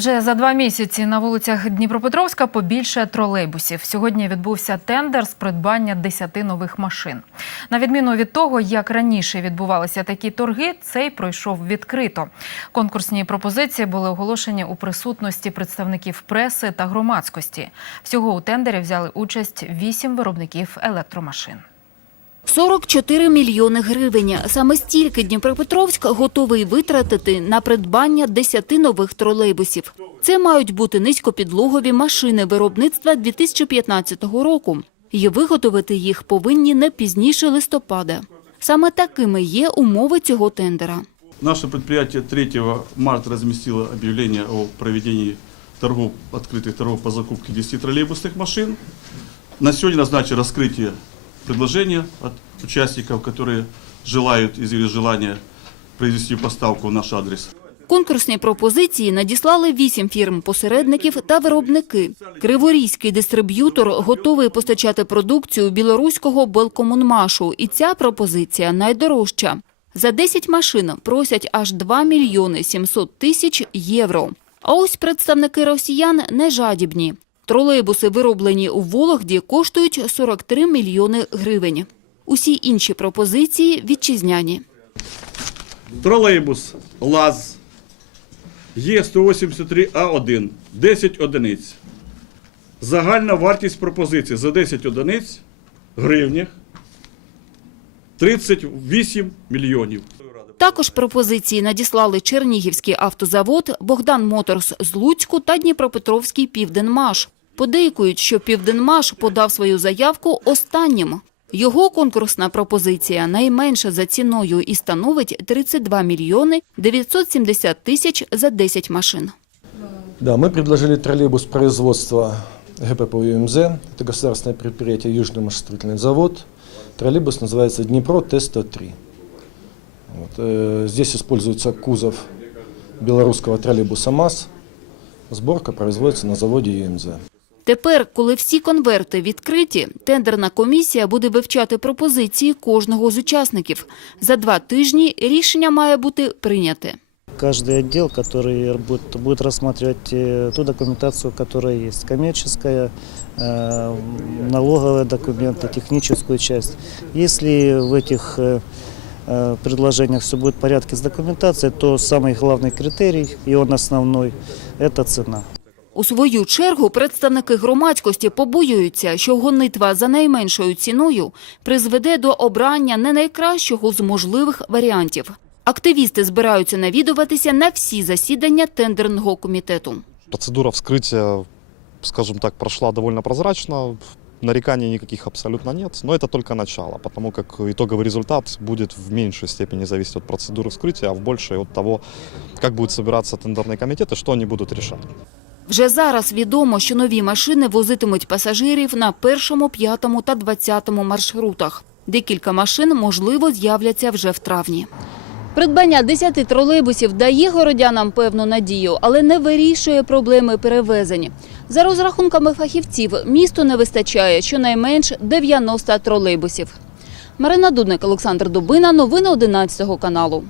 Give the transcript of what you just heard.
Вже за два місяці на вулицях Дніпропетровська побільше тролейбусів. Сьогодні відбувся тендер з придбання 10 нових машин. На відміну від того, як раніше відбувалися такі торги, цей пройшов відкрито. Конкурсні пропозиції були оголошені у присутності представників преси та громадськості. Всього у тендері взяли участь вісім виробників електромашин. 44 мільйони гривень. Саме стільки Дніпропетровськ готовий витратити на придбання 10 нових тролейбусів. Це мають бути низькопідлогові машини виробництва 2015 року. І виготовити їх повинні не пізніше листопада. Саме такими є умови цього тендера. Наше предприятие 3 марта разместило объявление о проведении торгов, открытых торгов по закупке 10 троллейбусных машин. На сегодня назначено раскрытие предложения от участников, которые желают, изъявили желание произвести поставку в наш адрес. Конкурсні пропозиції надіслали вісім фірм-посередників та виробники. Криворізький дистриб'ютор готовий постачати продукцію білоруського Белкомунмашу, і ця пропозиція найдорожча. За 10 машин просять аж 2 мільйони 700 тисяч євро. А ось представники росіян не жадібні. Тролейбуси, вироблені у Вологді, коштують 43 мільйони гривень. Усі інші пропозиції вітчизняні. Тролейбус ЛАЗ Е183А1 10 одиниць. Загальна вартість пропозиції за 10 одиниць гривнях 38 мільйонів. Також пропозиції надіслали Чернігівський автозавод, Богдан Моторс з Луцьку та Дніпропетровський Південмаш. Подейкують, що Південмаш подав свою заявку останнім. Його конкурсна пропозиція найменша за ціною і становить 32 мільйони 970 тисяч за 10 машин. Да, мы предложили троллейбус производства ГПП ЮМЗ. Это государственное предприятие Южный машиностроительный завод. Троллейбус называется Днепро Т-103. Вот, э, здесь используется кузов белорусского троллейбуса МАЗ. Сборка производится на заводе ЮМЗ. Тепер, коли всі конверти відкриті, тендерна комісія буде вивчати пропозиції кожного з учасників. За два тижні рішення має бути прийняте. Каждый отдел, который будет, будет рассматривать э, ту документацию, которая есть, коммерческая, э, налоговые документы, техническую часть. Если в этих э, э, предложениях все будет в порядке с документацией, то самый главный критерий, и он основной, это цена. У свою чергу представники громадськості побоюються, що гонитва за найменшою ціною призведе до обрання не найкращого з можливих варіантів. Активісти збираються навідуватися на всі засідання тендерного комітету. Процедура вскрытия, скажем так, прошла довольно прозрачно. Нареканий никаких абсолютно нет, но это только начало, потому как итоговый результат будет в меньшей степени зависеть от процедуры вскрытия, а в большей от того, как будет собираться тендерный комитет и что они будут решать. Вже зараз відомо, що нові машини возитимуть пасажирів на першому, п'ятому та двадцятому маршрутах. Декілька машин, можливо, з'являться вже в травні. Придбання 10 тролейбусів дає городянам певну надію, але не вирішує проблеми перевезень. За розрахунками фахівців, місту не вистачає щонайменш 90 тролейбусів. Марина Дудник, Олександр Дубина. Новини 11 каналу.